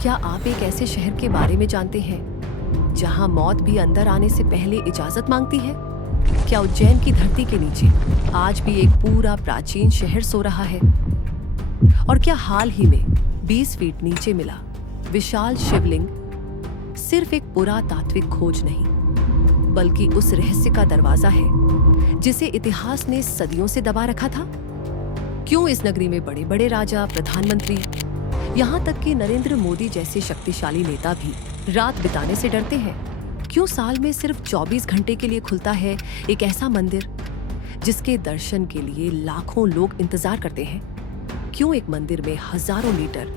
क्या आप एक ऐसे शहर के बारे में जानते हैं जहां मौत भी अंदर आने से पहले इजाजत मांगती है? क्या उज्जैन की धरती के नीचे आज भी एक पूरा प्राचीन शहर सो रहा है? और क्या हाल ही में 20 फीट नीचे मिला विशाल शिवलिंग सिर्फ एक पुरातात्विक खोज नहीं, बल्कि उस रहस्य का दरवाजा है जिसे इतिहास ने सदियों से दबा रखा था? क्यों इस नगरी में बड़े बड़े राजा, प्रधानमंत्री, यहाँ तक कि नरेंद्र मोदी जैसे शक्तिशाली नेता भी रात बिताने से डरते हैं? क्यों साल में सिर्फ 24 घंटे के लिए खुलता है एक ऐसा मंदिर जिसके दर्शन के लिए लाखों लोग इंतजार करते हैं? क्यों एक मंदिर में हजारों लीटर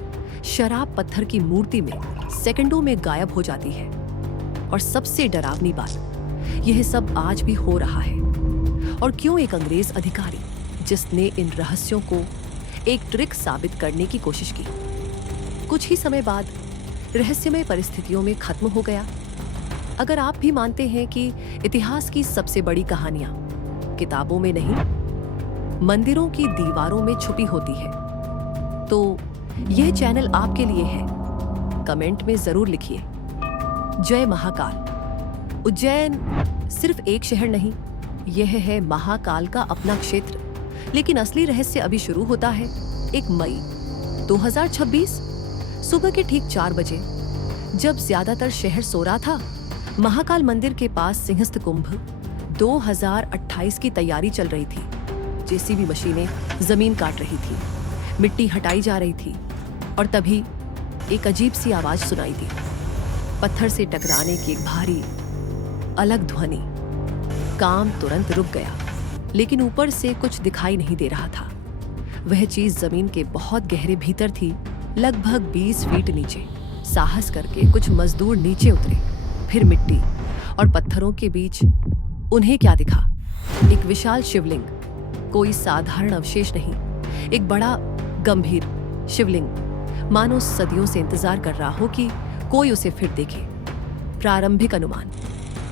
शराब पत्थर की मूर्ति में सेकंडों में गायब हो जाती है? और सबसे डरावनी बात, यह सब आज भी हो रहा है। और क्यों एक अंग्रेज अधिकारी जिसने इन रहस्यों को एक ट्रिक साबित करने की कोशिश की, कुछ ही समय बाद रहस्यमय परिस्थितियों में खत्म हो गया? अगर आप भी मानते हैं कि इतिहास की सबसे बड़ी कहानियां किताबों में नहीं, मंदिरों की दीवारों में छुपी होती है, तो यह चैनल आपके लिए है। कमेंट में जरूर लिखिए, जय महाकाल। उज्जैन सिर्फ एक शहर नहीं, यह है महाकाल का अपना क्षेत्र। लेकिन असली रहस्य अभी शुरू होता है। 1 मई 2026 सुबह के ठीक 4 बजे, जब ज्यादातर शहर सो रहा था, महाकाल मंदिर के पास सिंहस्थ कुंभ 2028 की तैयारी चल रही थी। जेसीबी मशीनें जमीन काट रही थी, मिट्टी हटाई जा रही थी, और तभी एक अजीब सी आवाज सुनाई दी। पत्थर से टकराने की एक भारी अलग ध्वनि। काम तुरंत रुक गया, लेकिन ऊपर से कुछ दिखाई नहीं दे रहा था। वह चीज जमीन के बहुत गहरे भीतर थी, लगभग 20 फीट नीचे। साहस करके कुछ मजदूर नीचे उतरे, फिर मिट्टी और पत्थरों के बीच उन्हें क्या दिखा? एक विशाल शिवलिंग, कोई साधारण अवशेष नहीं, एक बड़ा गंभीर शिवलिंग, मानो सदियों से इंतजार कर रहा हो कि कोई उसे फिर देखे। प्रारंभिक अनुमान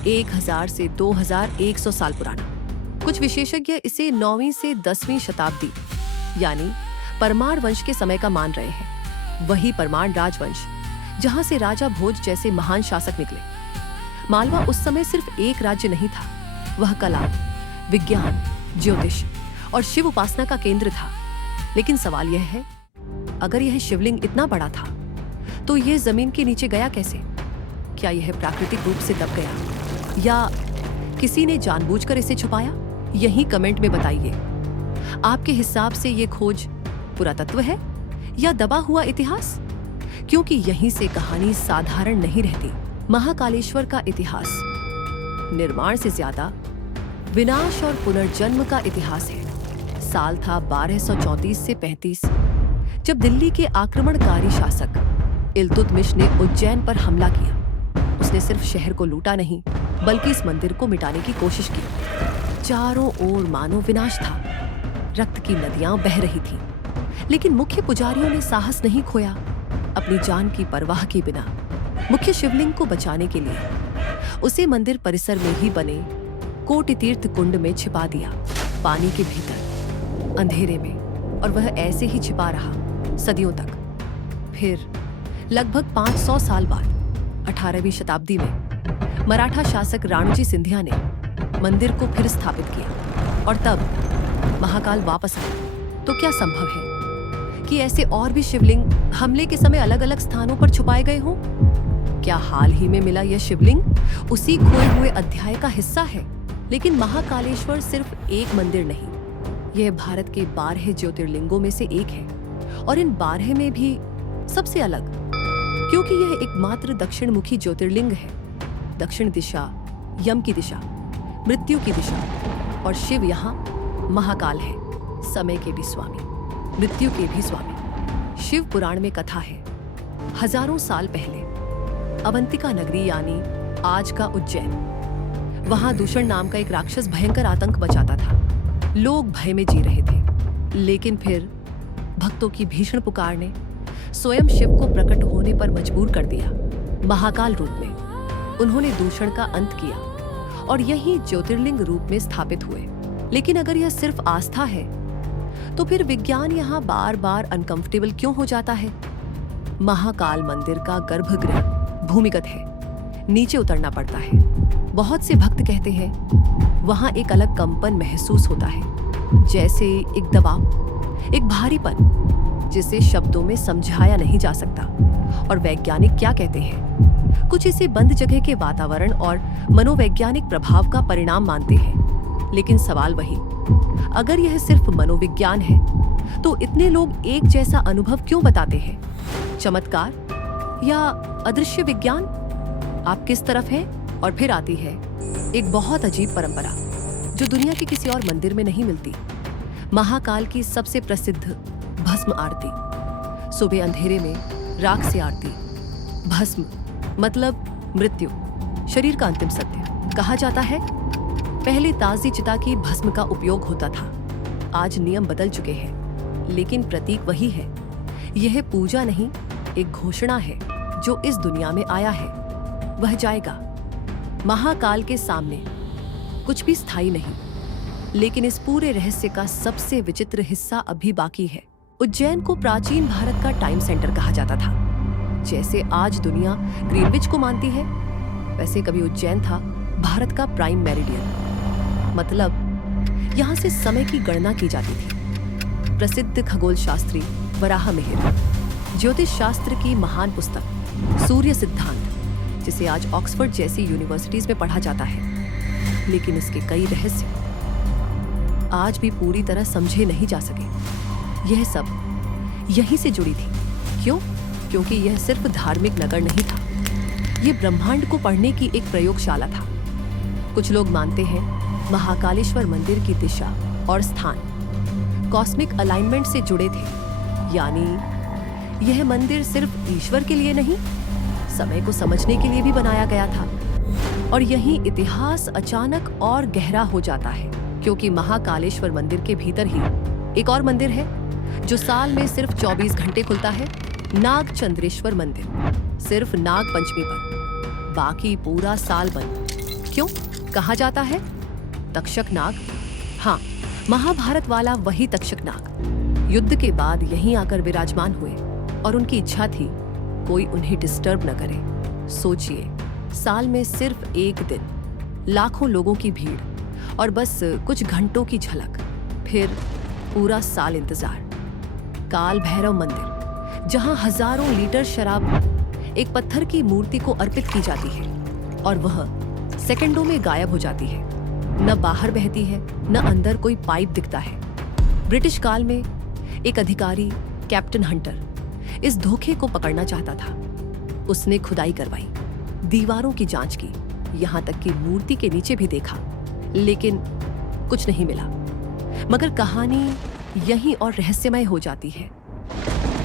1000 से 2100 साल पुराना। कुछ विशेषज्ञ इसे 9वीं से 10वीं शताब्दी यानी परमार वंश के समय का मान रहे हैं। वही परमार राजवंश जहां से राजा भोज जैसे महान शासक निकले। मालवा उस समय सिर्फ एक राज्य नहीं था, वह कला, विज्ञान, ज्योतिष और शिव उपासना का केंद्र था। लेकिन सवाल यह है, अगर यह शिवलिंग इतना बड़ा था, तो यह जमीन के नीचे गया कैसे? क्या यह प्राकृतिक रूप से दब गया, या किसी ने जानबूझकर इसे छुपाया? यही कमेंट में बताइए। आपके हिसाब से ये खोज पुरातत्व है या दबा हुआ इतिहास? क्योंकि यहीं से कहानी साधारण नहीं रहती। महाकालेश्वर का इतिहास निर्माण से ज्यादा विनाश और पुनर्जन्म का इतिहास है। साल था 1234 से 35, जब दिल्ली के आक्रमणकारी शासक इल्तुतमिश ने उज्जैन पर हमला किया। उसने सिर्फ शहर को लूटा नहीं, बल्कि इस मंदिर को मिटाने की कोशिश की। चारों ओर मानो विनाश था, रक्त की नदियां बह रही थीं। लेकिन मुख्य पुजारियों ने साहस नहीं खोया। अपनी जान की परवाह के बिना मुख्य शिवलिंग को बचाने के लिए उसे मंदिर परिसर में ही बने कोटि तीर्थ कुंड में छिपा दिया, पानी के भीतर, अंधेरे में। और वह ऐसे ही छिपा रहा सदियों तक। फिर लगभग 500 साल बाद 18वीं शताब्दी में मराठा शासक राणोजी सिंधिया ने मंदिर को फिर स्थापित किया, और तब महाकाल वापस आया। तो क्या संभव है कि ऐसे और भी शिवलिंग हमले के समय अलग अलग स्थानों पर छुपाए गए हों? क्या हाल ही में मिला यह शिवलिंग उसी खोए हुए अध्याय का हिस्सा है? लेकिन महाकालेश्वर सिर्फ एक मंदिर नहीं, यह भारत के 12 ज्योतिर्लिंगों में से एक है। और इन 12 में भी सबसे अलग, क्योंकि यह एकमात्र दक्षिण मुखी ज्योतिर्लिंग है। दक्षिण दिशा यम की दिशा, मृत्यु की दिशा, और शिव यहाँ महाकाल है, समय के भी स्वामी, मृत्यु के भी स्वामी। शिव पुराण में कथा है, हजारों साल पहले अवंतिका नगरी यानी आज का उज्जैन, वहां दूषण नाम का एक राक्षस भयंकर आतंक मचाता था। लोग भय में जी रहे थे। लेकिन फिर भक्तों की भीषण पुकार ने स्वयं शिव को प्रकट होने पर मजबूर कर दिया। महाकाल रूप में उन्होंने दूषण का अंत किया और यही ज्योतिर्लिंग रूप में स्थापित हुए। लेकिन अगर यह सिर्फ आस्था है, तो फिर विज्ञान यहाँ बार बार अनकंफर्टेबल क्यों हो जाता है? महाकाल मंदिर का गर्भगृह भूमिगत है, नीचे उतरना पड़ता है। बहुत से भक्त कहते हैं वहां एक अलग कंपन महसूस होता है, जैसे एक दबाव, एक भारीपन जिसे शब्दों में समझाया नहीं जा सकता। और वैज्ञानिक क्या कहते हैं? कुछ इसे बंद जगह के वातावरण और मनोवैज्ञानिक प्रभाव का परिणाम मानते हैं। लेकिन सवाल वही, अगर यह सिर्फ मनोविज्ञान है तो इतने लोग एक जैसा अनुभव क्यों बताते हैं? चमत्कार या अदृश्य विज्ञान? आप किस तरफ हैं? और फिर आती है एक बहुत अजीब परंपरा जो दुनिया के किसी और मंदिर में नहीं मिलती। महाकाल की सबसे प्रसिद्ध भस्म आरती। सुबह अंधेरे में राख से आरती। भस्म मतलब मृत्यु, शरीर का अंतिम सत्य। कहा जाता है पहले ताजी चिता की भस्म का उपयोग होता था, आज नियम बदल चुके हैं, लेकिन प्रतीक वही है। यह पूजा नहीं, एक घोषणा है जो इस दुनिया में आया है वह जाएगा। महाकाल के सामने कुछ भी स्थायी नहीं। लेकिन इस पूरे रहस्य का सबसे विचित्र हिस्सा अभी बाकी है। उज्जैन को प्राचीन भारत का टाइम सेंटर कहा जाता था। जैसे आज दुनिया ग्रीनविच को मानती है, वैसे कभी उज्जैन था भारत का प्राइम मेरिडियन। मतलब यहाँ से समय की गणना की जाती थी। प्रसिद्ध खगोल शास्त्री वराह मिहिर, ज्योतिष शास्त्र की महान पुस्तक सूर्य सिद्धांत, जिसे आज ऑक्सफोर्ड जैसी यूनिवर्सिटीज में पढ़ा जाता है। लेकिन इसके कई रहस्य आज भी पूरी तरह समझे नहीं जा सके। यह सब यहीं से जुड़ी थी। क्यों? क्योंकि यह सिर्फ धार्मिक नगर नहीं था, यह ब्रह्मांड को पढ़ने की एक प्रयोगशाला था। कुछ लोग मानते हैं महाकालेश्वर मंदिर की दिशा और स्थान कॉस्मिक अलाइनमेंट से जुड़े थे, यानी यह मंदिर सिर्फ ईश्वर के लिए नहीं, समय को समझने के लिए भी बनाया गया था। और यही इतिहास अचानक और गहरा हो जाता है, क्योंकि महाकालेश्वर मंदिर के भीतर ही एक और मंदिर है जो साल में सिर्फ 24 घंटे खुलता है। नाग चंद्रेश्वर मंदिर, सिर्फ नाग पंचमी पर, बाकी पूरा साल बंद। क्यों कहा जाता है? तक्षक नाग। हाँ, महाभारत वाला वही तक्षक नाग युद्ध के बाद यहीं आकर विराजमान हुए और उनकी इच्छा थी कोई उन्हें डिस्टर्ब न करे। सोचिए, साल में सिर्फ एक दिन, लाखों लोगों की भीड़ और बस कुछ घंटों की झलक, फिर पूरा साल इंतजार। काल भैरव मंदिर, जहां हजारों लीटर शराब एक पत्थर की मूर्ति को अर्पित की जाती है और वह सेकंडों में गायब हो जाती है। न बाहर बहती है, न अंदर कोई पाइप दिखता है। ब्रिटिश काल में एक अधिकारी कैप्टन हंटर इस धोखे को पकड़ना चाहता था। उसने खुदाई करवाई, दीवारों की जांच की, यहां तक कि मूर्ति के नीचे भी देखा, लेकिन कुछ नहीं मिला। मगर कहानी यहीं और रहस्यमय हो जाती है।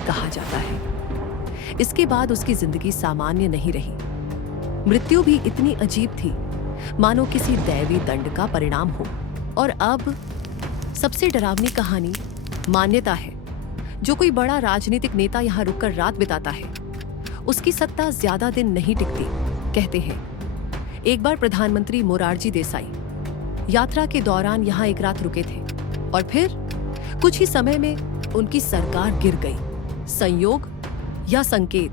कहा जाता है इसके बाद उसकी जिंदगी सामान्य नहीं रही। मृत्यु भी इतनी अजीब थी मानो किसी दैवी दंड का परिणाम हो। और अब सबसे डरावनी कहानी, मान्यता है जो कोई बड़ा राजनीतिक नेता यहाँ रुककर रात बिताता है, उसकी सत्ता ज्यादा दिन नहीं टिकती। कहते हैं एक बार प्रधानमंत्री मोरारजी देसाई यात्रा के दौरान यहाँ एक रात रुके थे और फिर कुछ ही समय में उनकी सरकार गिर गई। संयोग या संकेत?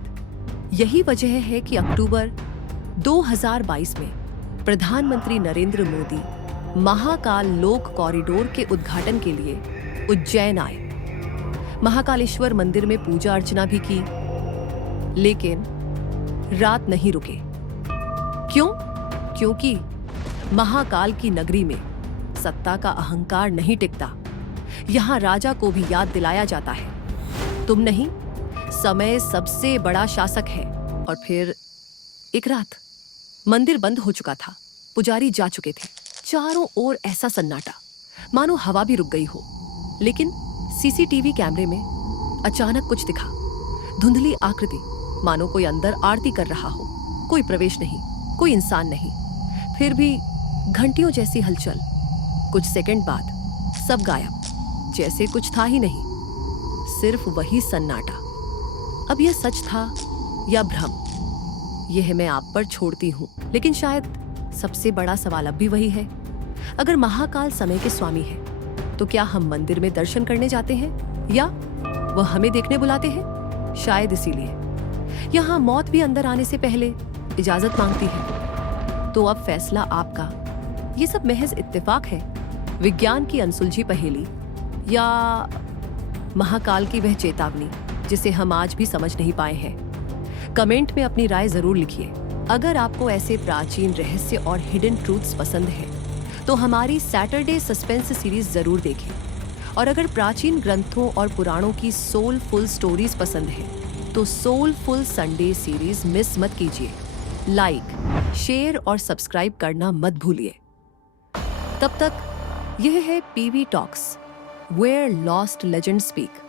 यही वजह है कि अक्टूबर 2022 में प्रधानमंत्री नरेंद्र मोदी महाकाल लोक कॉरिडोर के उद्घाटन के लिए उज्जैन आए। महाकालेश्वर मंदिर में पूजा अर्चना भी की, लेकिन रात नहीं रुके। क्यों? क्योंकि महाकाल की नगरी में सत्ता का अहंकार नहीं टिकता। यहां राजा को भी याद दिलाया जाता है, तुम नहीं, समय सबसे बड़ा शासक है। और फिर एक रात मंदिर बंद हो चुका था, पुजारी जा चुके थे, चारों ओर ऐसा सन्नाटा मानो हवा भी रुक गई हो। लेकिन सीसीटीवी कैमरे में अचानक कुछ दिखा, धुंधली आकृति, मानो कोई अंदर आरती कर रहा हो। कोई प्रवेश नहीं, कोई इंसान नहीं, फिर भी घंटियों जैसी हलचल। कुछ सेकंड बाद सब गायब, जैसे कुछ था ही नहीं, सिर्फ वही सन्नाटा। अब यह सच था या भ्रम, यह मैं आप पर छोड़ती हूँ। लेकिन शायद सबसे बड़ा सवाल अब भी वही है, अगर महाकाल समय के स्वामी है तो क्या हम मंदिर में दर्शन करने जाते हैं या वह हमें देखने बुलाते हैं? शायद इसीलिए यहाँ मौत भी अंदर आने से पहले इजाजत मांगती है। तो अब फैसला आपका। ये सब महज इत्तेफाक है, विज्ञान की अनसुलझी पहेली, या महाकाल की वह चेतावनी जिसे हम आज भी समझ नहीं पाए हैं? कमेंट में अपनी राय जरूर लिखिए। अगर आपको ऐसे प्राचीन रहस्य और हिडन ट्रूथ्स पसंद है तो हमारी सैटरडे सस्पेंस सीरीज जरूर देखें। और अगर प्राचीन ग्रंथों और पुराणों की सोलफुल स्टोरीज पसंद है तो सोलफुल संडे सीरीज मिस मत कीजिए। लाइक, शेयर और सब्सक्राइब करना मत भूलिए। तब तक यह है PV talks, where lost legend speak.